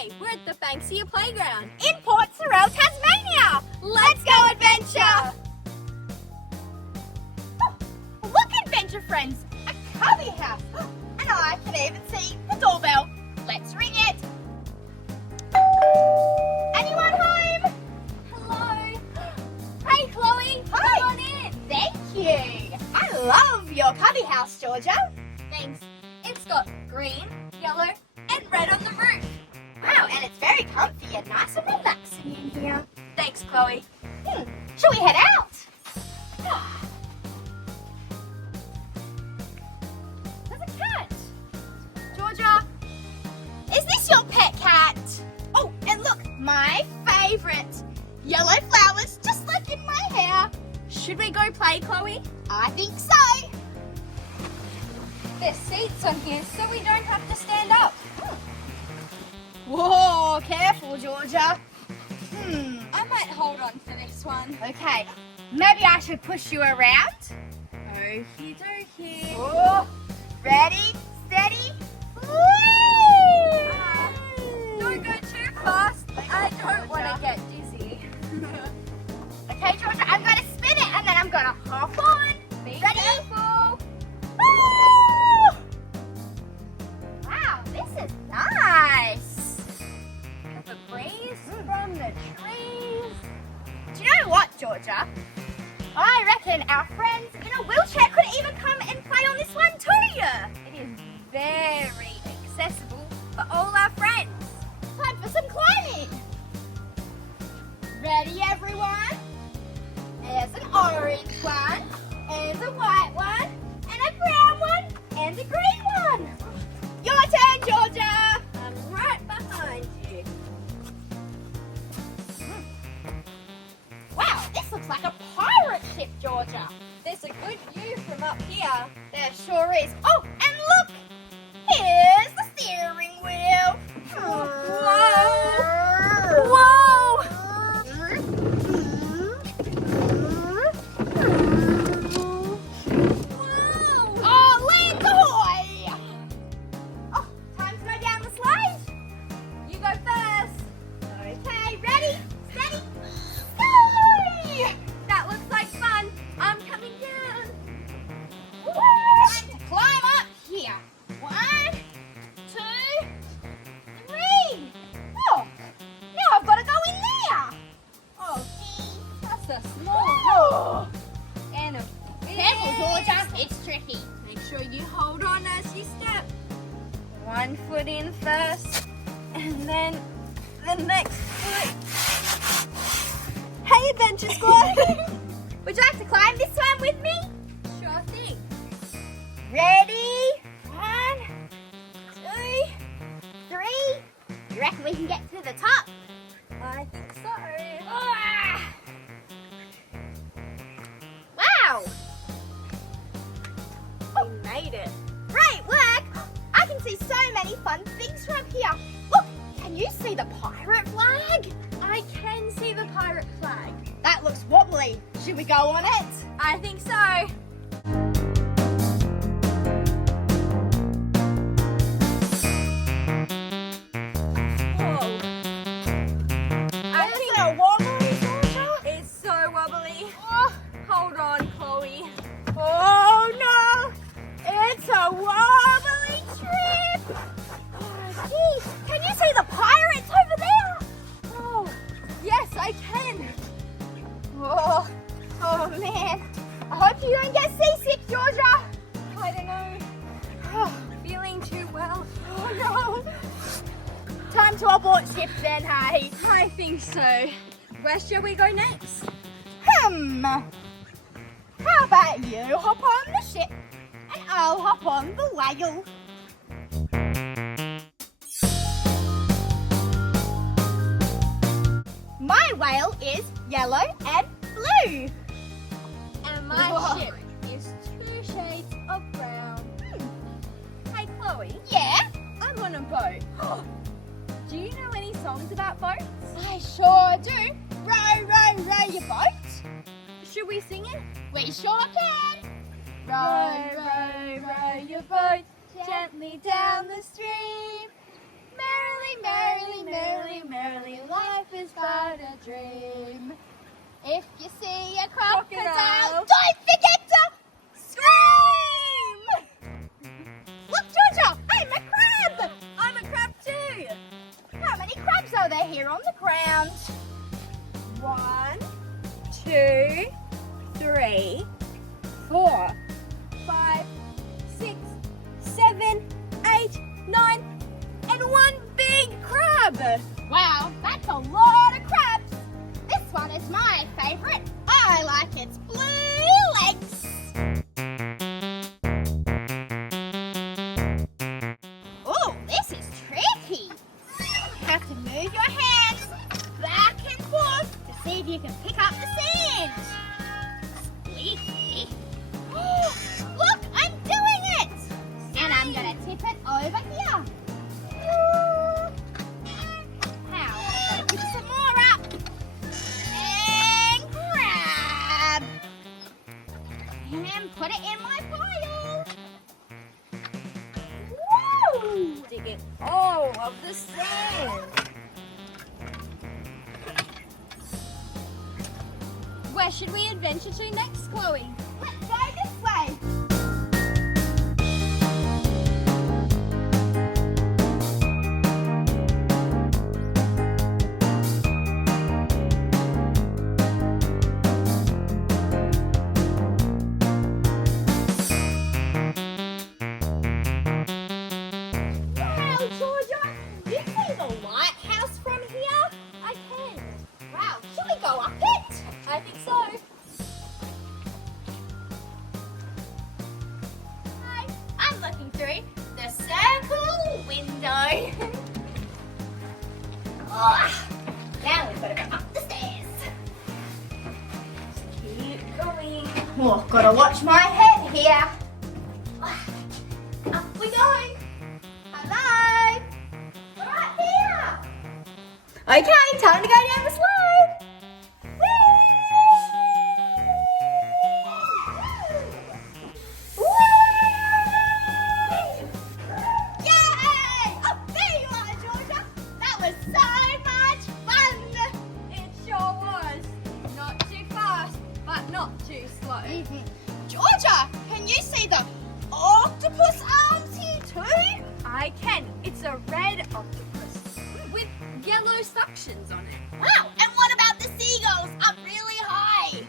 Hi, we're at the Banksia Playground in Port Sorell, Tasmania. Let's go adventure! Oh, look, adventure friends, a cubby house. And I can even see the doorbell. Let's ring it. Anyone home? Hello. Hey, Chloe. Hi. Come on in. Thank you. I love your cubby house, Georgia. Thanks. It's got green, yellow, and red on the roof. Wow, and it's very comfy and nice and relaxing in here. Thanks, Chloe. Shall we head out? There's a cat. Georgia, is this your pet cat? Oh, and look, my favourite. Yellow flowers, just like in my hair. Should we go play, Chloe? I think so. There's seats on here so we don't have to stand up. Whoa, careful, Georgia. I might hold on for this one. Okay, maybe I should push you around. Okie dokie. Oh, ready, steady, Don't go too fast. I don't want to get dizzy. Okay, Georgia, I'm going to spin it and then I'm going to hop on. Be Ready? careful. Woo! Wow, this is nice. The breeze from the trees. Do you know what, Georgia? I reckon our friends in a wheelchair could even come and play on this one too. It is very accessible for all our friends. Time for some climbing. Ready, everyone? There's an orange one, and a white one, and a brown one, and a green one. Your turn, Georgia. I'm right behind you. Wow, this looks like a pirate ship, Georgia. There's a good view from up here. There sure is. Oh, and look! Here's the steering wheel. Whoa! Oh, land ahoy! Oh, time to go down the slide. You go first. Okay, ready, steady, go! That looks like fun. I'm coming down. Time to climb up here. 1, 2, 3. Oh, now I've got to go in there. Oh, gee. That's a small Oh. and a big. Careful, Georgia. It's tricky. Make sure you hold on as you step. One foot in first, and then the next foot. Hey, Adventure Squad! Would you like to climb this one with me? Sure thing. Ready? 1, 2, 3. You reckon we can get to the top? I think so. Ah. Wow! We made it. Great work! I can see so many fun things from here. Look, can you see the pirate flag? I can see the pirate flag. That looks wobbly. Should we go on it? I think so. Whoa. I Is think it wobbly, Georgia? it's so wobbly. Oh, Hold on, Chloe. oh no! It's a wobbly trip! Oh, gee, can you see the pirates over there? Oh, yes, I can. Oh, oh man. I hope you don't get seasick, Georgia. I don't know. Oh, Feeling too well. no. Time to abort ship then, hey? I think so. Where shall we go next? How about you hop on the ship and I'll hop on the whale? My whale is yellow and blue. And my Whoa. ship is 2 shades of brown. Hey, Chloe, Yeah, I'm on a boat. Do you know any songs about boats? I sure do. Row, row, row your boat. Should we sing it? We sure can. Row, row, row your boat gently down the stream. Merrily merrily, merrily, merrily, life is but a dream. If you see a crocodile, don't forget to scream! Look, Georgia, I'm a crab! I'm a crab too. How many crabs are there here on the ground? 1, 2, 3, 4, 5, 6, 7, 8, 9, and 1 big crab. Wow, that's a lot of crabs. This one is my favourite. I like its blue legs. Oh, this is tricky. You have to move your hands back and forth to see if you can pick up the sand. Squeaky. Look, I'm doing it. And I'm going to tip it over here. Now, I've got to pick some more up. And grab. And put it in my pile. Woo! Dig it all of the sand. Where should we adventure to next, Chloe? Let's go this way. Wow, Georgia, you see the lighthouse from here? I can. Wow, should we go up it? I think so. Hi, I'm looking through the circle window. Oh, now we've got to go up the stairs. Keep going. Oh, gotta watch my head here. Up we go. Hello. We're right here. Okay, time to go down the slide. Yay! Oh, there you are, Georgia. That was so much fun. It sure was. Not too fast, but not too slow. Georgia, can you see the octopus arms here too? I can. It's a red octopus with yellow suctions on it. Wow, and what about the seagulls up really high?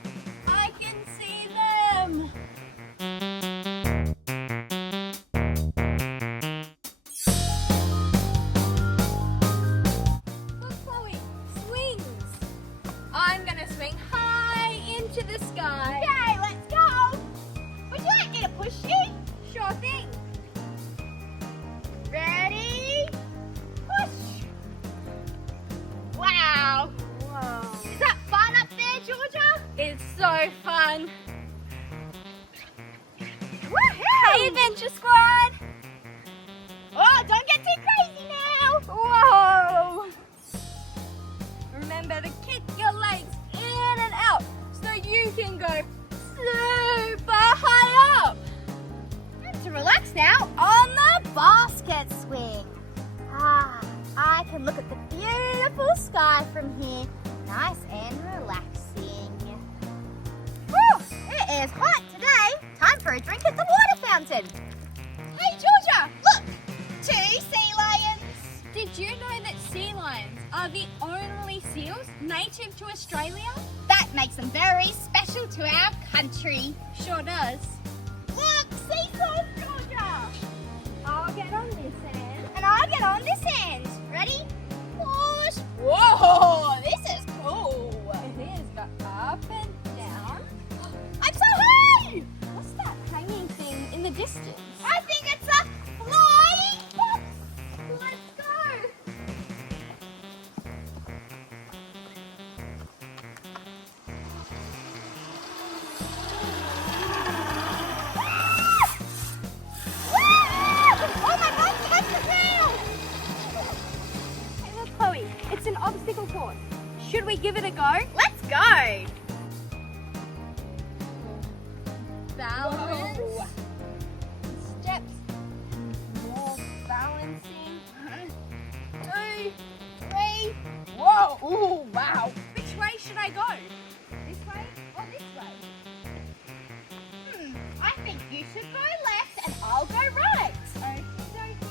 I can see them. Look, Chloe, swings. I'm gonna swing high into the sky. Okay, let's go. Would you like me to push you? Sure thing. Ready? Push. Wow. Whoa. Is that fun up there, Georgia? It's so fun. Woohoo! Hey, Adventure Squad. Oh, don't get too crazy now. Whoa. Remember to kick your legs in and out so you can go super high up. And to relax now on the basket swing. I can look at the beautiful sky from here. Nice and relaxing. Whew, it is hot today. Time for a drink at the water fountain. Hey, Georgia, look. 2 sea lions. Did you know that sea lions are the only seals native to Australia? That makes them very special to our country. Sure does. Look, seesaws, Georgia. I'll get on this end. And I'll get on this end. Ready? Push. Whoa, this is cool. It is, but up and down. I'm so high. What's that hanging thing in the distance? I think it's a flying fox. Let's go. Oh, my mom touched the ground. Hey, look, Chloe, it's an obstacle course. Should we give it a go? Let's go. Balance. Whoa. Steps. More balancing. 2 Oh, wow. Which way should I go? This way or this way? I think you should go left and I'll go right. Okie dokie.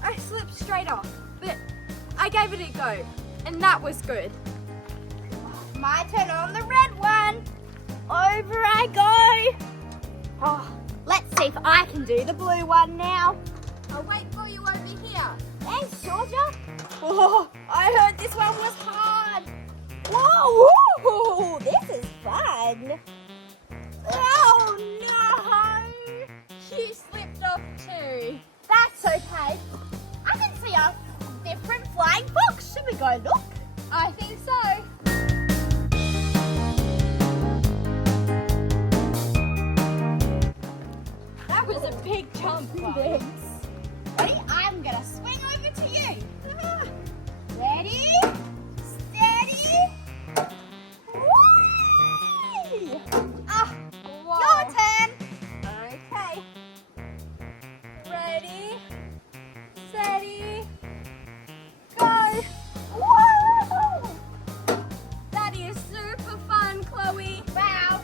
I slipped straight off, but I gave it a go, and that was good. My turn on the red one. Over I go. Oh, let's see if I can do the blue one now. I'll wait for you over here. Thanks, Georgia. Oh, I heard this one was hard. Whoa, this is fun. Oh no. You slipped off too. That's okay. I can see a different flying fox. Should we go look? I think so. That was a big jump, Chloe. Ready? I'm gonna swing over to you. Ready? Steady. Whee! Ah, Whoa. your turn. Okay. Ready, steady, go. Whoa! That is super fun, Chloe. Wow.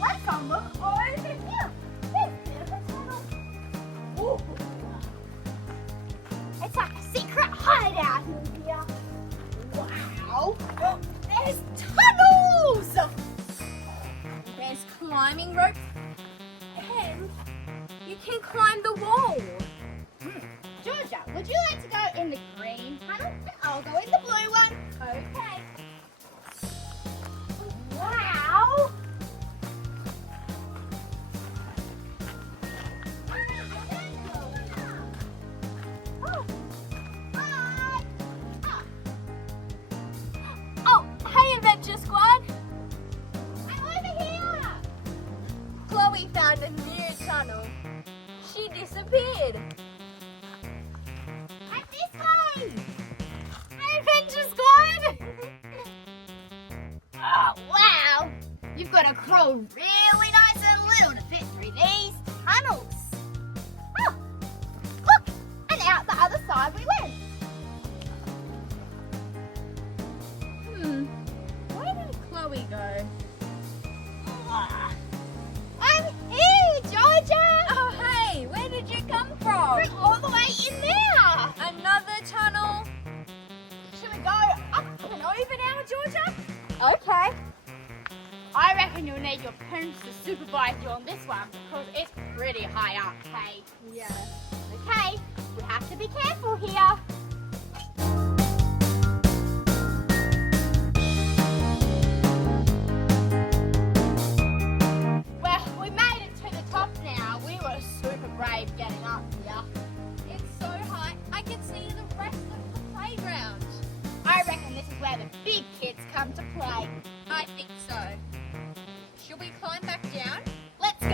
Let's go look over here. There's a tunnel. Ooh. It's like a secret hideout in here. Wow. There's tunnels. There's climbing ropes, and you can climb the wall. Georgia, would you like to go in the green tunnel? And I'll go in the blue one. Okay. Wow. Oh, hi. Oh, hey, Adventure Squad. I'm over here. Chloe found a new tunnel. She disappeared. I'm this way. Hi, Adventure Squad. Oh, wow. You've got to crawl really nice and little to fit through these tunnels. Oh, look. And out the other side we went. Where did Chloe go? I'm here, Georgia. Oh, hey, where did you come from? We're all the way in there. Another tunnel. Should we go up and over now, Georgia? Okay. I reckon you'll need your parents to supervise you on this one because it's pretty high up, hey? Yeah. Okay, we have to be careful here. Well, we made it to the top now. We were super brave getting up here. It's so high, I can see the rest of the playground. I reckon this is where the big kids come to play. I think so. Should we climb back down? Let's go.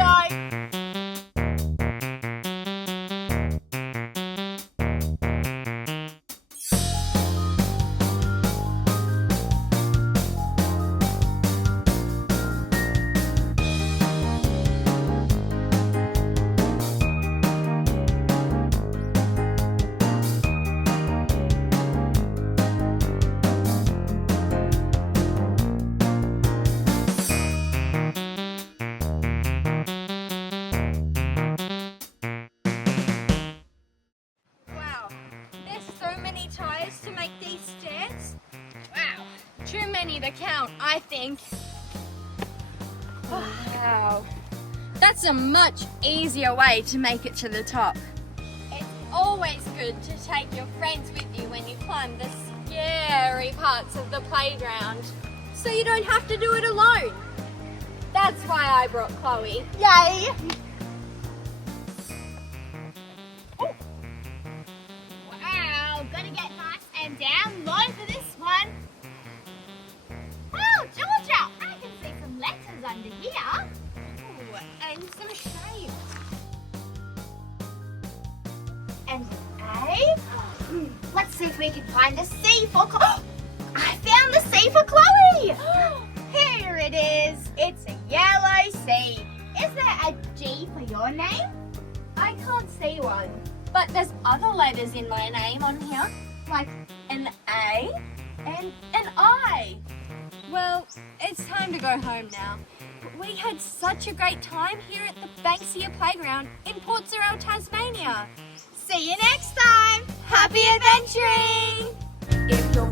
Wow, there's so many tires to make these stairs. Wow. Too many to count, I think. Wow. That's a much easier way to make it to the top. It's always good to take your friends with you when you climb the scary parts of the playground, so you don't have to do it alone. That's why I brought Chloe. Yay! C for I found the C for Chloe. Here it is. It's a yellow C. Is there a G for your name? I can't see one, but there's other letters in my name on here, like an A and an I. Well, it's time to go home now. We had such a great time here at the Banksia Playground in Port Sorell, Tasmania. See you next time. Happy adventuring. If you're